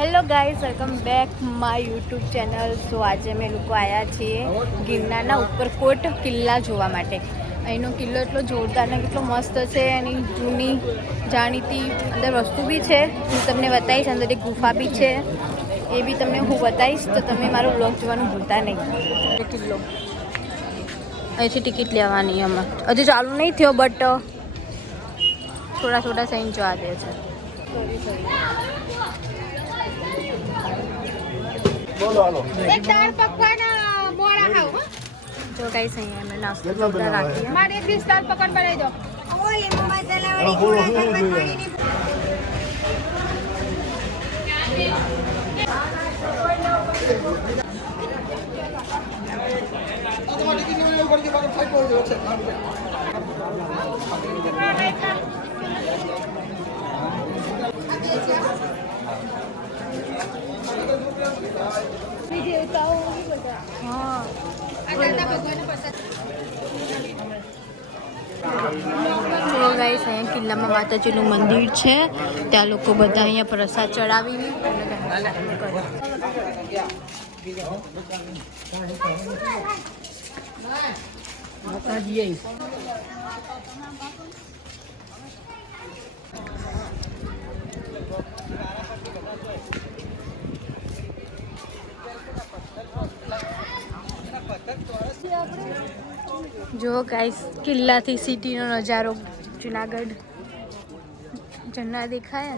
Hello guys, welcome back my YouTube channel. So આજે અમે લોકો આવ્યા છીએ ગિરનારના ઉપરકોટ કિલ્લા જોવા માટે. અહીંનો કિલ્લો એટલો જોરદાર ને કેટલો મસ્ત છે. એની જૂની જાણીતી અંદર વસ્તુ બી છે, હું તમને બતાવીશ. અંદર એક ગુફા બી છે, એ બી તમને હું બતાવીશ. તો તમે મારો બ્લોગ જોવાનું ભૂલતા નહીં. કિલ્લો અહીંથી ટિકિટ લેવાની અમે હજુ ચાલુ નહીં થયો, બટ થોડા સાઈન જવા દે છે. એક દાળ પકવાન મોળા ખાવ જો ગાઈસ અહીંયા અમે નાસ્તો કરતા રાખીએ. મારે એક ડીશ દાળ પકવાન બનાવી દો. ઓય એમાં મસાલા વાળી મોળા ખાવા પાણીની તો ગાઈસ અહીંયા કિલ્લામાં માતાજીનું મંદિર છે, ત્યાં લોકો બધા અહીંયા પ્રસાદ ચડાવીને જો ગાઈસ કિલ્લાથી સિટીનો નજારો, જુનાગઢ ઝરણા દેખાય.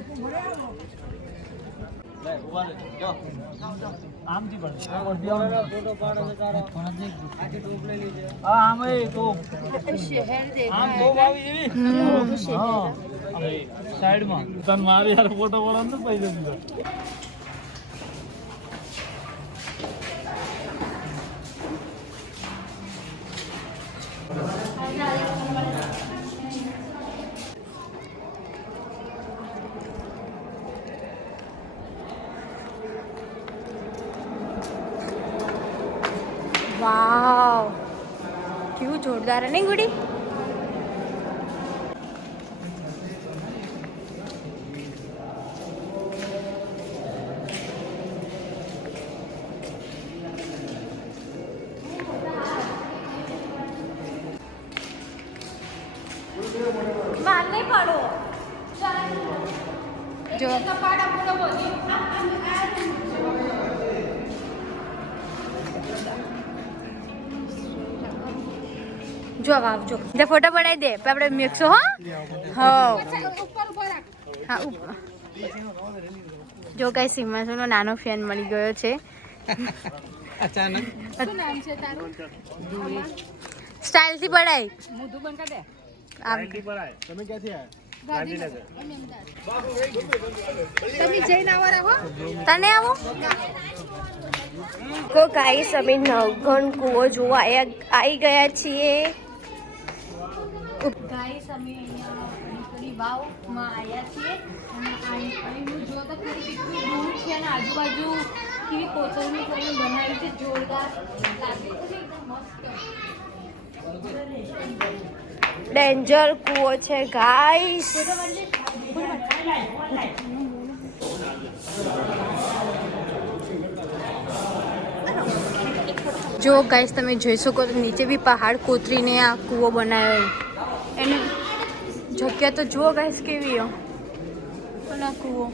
વાવ, કેવું જોરદાર નહીં ગુડી? માર નહીં પાડો જો જો આવજો તે ફોટો પડાવી દે, આપણે મેકશો. હા જો કઈ સિંહાસનનો નાનો ફેન મળી ગયો છે અચાનક. શું નામ છે તારું? સ્ટાઇલ થી પડાય મુધુબન કા દે આમથી પડાય. તમે ક્યાંથી આયા? તમે જઈને આવો. તને આવો કો ગાઈસ, અમે નવઘણ કૂવો જોવા આવી ગયા છીએ. ગાઈસ અમે અહીંયા નીકળી વાવમાં આવ્યા છીએ અને અહીંનું જો તો ખરી કેટલું દૂર છે અને આજુબાજુ કેવી કોતરણી કરીને બનાવી છે, જોરદાર લાગે છે, એકદમ મસ્ત. ડેન્જર કૂવો છે ગાઈસ. જો ગાઈસ તમે જોઈ શકો તો નીચે બી પહાડ કોતરીને આ કૂવો બનાવ્યો. એની જગ્યા તો જુઓ ગાઈસ કેવી આ કૂવો.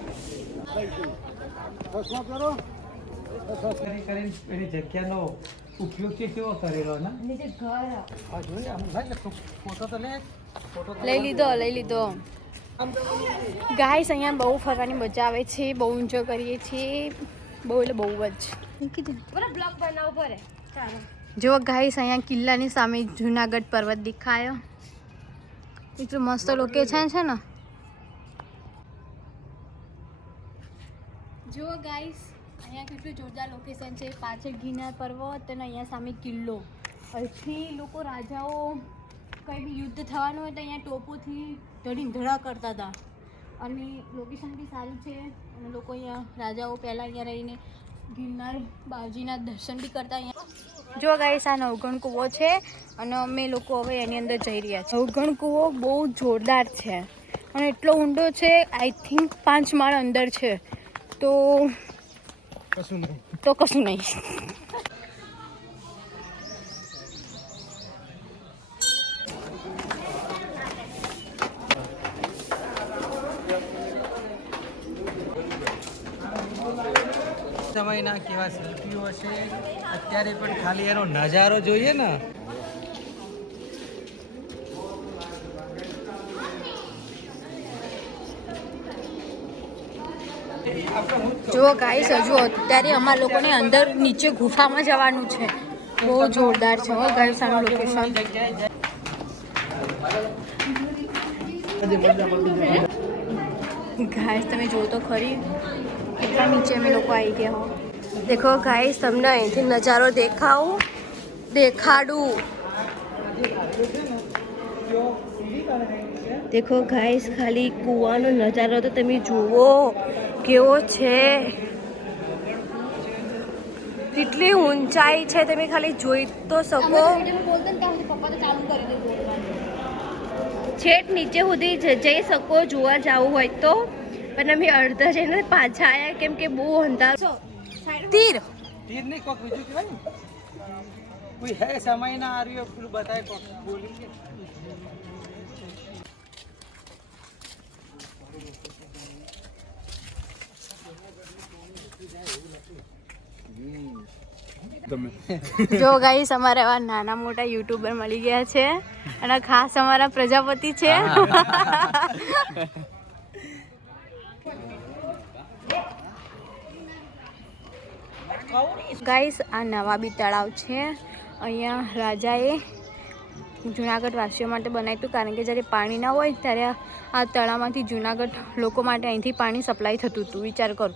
એની જગ્યાનો ઉપયોગ કેવો કરેલો ને? નીચે ઘર ફોટો તો લઈ લીધો. ગાઈસ અહીંયા બહુ ફરવાની મજા આવે છે, બહુ એન્જોય કરીએ છીએ, બહુ એટલે બહુ જ. બ્લોગ બનાવવો પડે. જો ગાઈસ અહીંયા કિલ્લાની સામે જુનાગઢ પર્વત દેખાયો. એટલું મસ્ત લોકેશન છે ને. જો ગાઈસ અહીંયા કેટલું જોરદાર લોકેશન છે. પાછળ ગિરનાર પર્વત અને અહીંયા સામે કિલ્લો. અહીંથી લોકો રાજાઓ કંઈ બી યુદ્ધ થવાનું હોય તો અહીંયા ટોપોથી ધડા કરતા હતા. અને લોકેશન બી સારી છે અને લોકો અહીંયા રાજાઓ પહેલાં અહીંયા રહીને ગિરનાર બાવજીના દર્શન બી કરતા. અહીંયા જો ગાઈસ આ નવઘણ કૂવો છે અને અમે લોકો હવે એની અંદર જઈ રહ્યા છીએ. નવઘણ કૂવો બહુ જોરદાર છે અને એટલો ઊંડો છે, આઈ થિંક 5 માળ અંદર છે. તો કશું નહીં. સમયના કેવા શિલ્પીઓ છે અત્યારે પણ ખાલી એનો નજારો જોઈએ ને. જુઓ ગાઈસ, હજુ અત્યારે અમારા લોકોને અંદર નીચે ગુફામાં જવાનું છે. બહુ જોરદાર છે હો ગાઈસ આનું લોકેશન. ગાઈસ તમે જો તો ખરી કેટલા નીચે અમે લોકો આવી ગયા હો. દેખો ગાઈસ, તમને અહીંથી નજારો દેખાડું. દેખો ગાઈસ, ખાલી કૂવાનો નજારો તો તમે જુઓ કેવો છે. કેટલી ઊંચાઈ છે તમે ખાલી જોઈ તો શકો. છેક નીચે સુધી જઈ શકો જોવા જવું હોય તો, પણ અમે અડધા જઈને પાછા આવ્યા કેમ કે બહુ અંધારું. તીર નહીં કોક બીજું કહેવાય ને, કોઈ હે સમયના આર્યો પેલું બતાય કોક બોલી કે જો ગાઈસ, અમારે આવા નાના મોટા યુટ્યુબર મળી ગયા છે અને ખાસ અમારા પ્રજાપતિ છે. ગાઈસ, આ નવાબી તળાવ છે. અહીંયા રાજાએ જુનાગઢ વાસીઓ માટે બનાવ્યું હતું, કારણ કે જ્યારે પાણી ના હોય ત્યારે આ તળાવમાંથી જુનાગઢ લોકો માટે અહીંથી પાણી સપ્લાય થતું હતું. વિચાર કરો,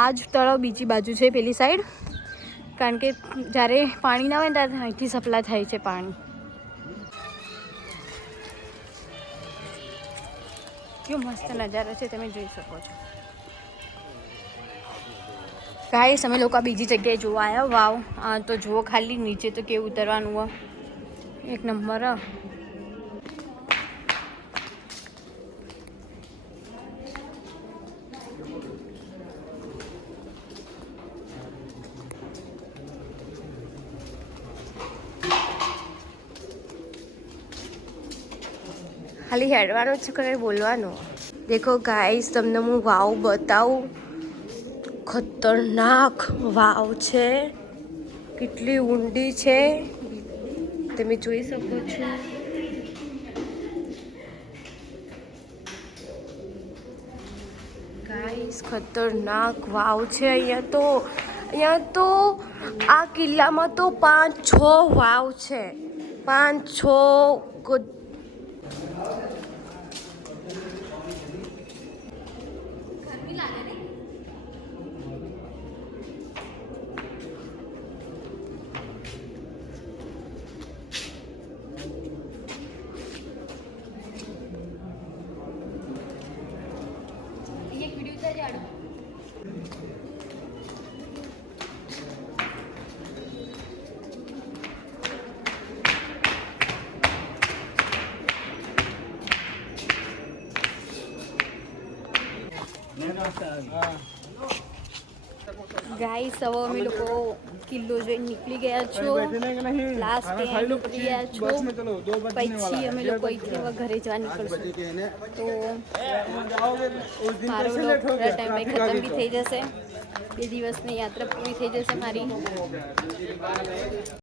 આ જ તળાવ બીજી બાજુ છે પેલી સાઈડ, કારણ કે જ્યારે પાણી ના હોય ને ત્યારે અહીંથી સપ્લાય થાય છે પાણી. કેવો મસ્ત નજારો છે, તમે જોઈ શકો છો. ગાઈસ, અમે લોકો બીજી જગ્યાએ જોવા આવ્યા વાવ. તો જુઓ ખાલી નીચે તો કેવું ઉતરવાનું હોય, એક નંબર. ખાલી હેડવાનું છે, કંઈ બોલવાનું. દેખો ગાઈસ, તમને હું વાવ બતાવું. ખતરનાક વાવ છે, કેટલી ઊંડી છે તમે જોઈ શકો છો. ગાઈસ, ખતરનાક વાવ છે. અહીંયા તો આ કિલ્લામાં તો 5-6 વાવ છે. 5-6 ગાઈસ, હવે અમે લોકો કિલ્લો જોઈને નીકળી ગયા છો. લાસ્ટ ડે નીકળી ગયા છો, પછી અમે લોકો અહીંથી હવે ઘરે જવા નીકળશું. તો મારો વ્લોગ થોડા ટાઈમ પછી ખતમ બી થઈ જશે. 2 દિવસની યાત્રા પૂરી થઈ જશે મારી.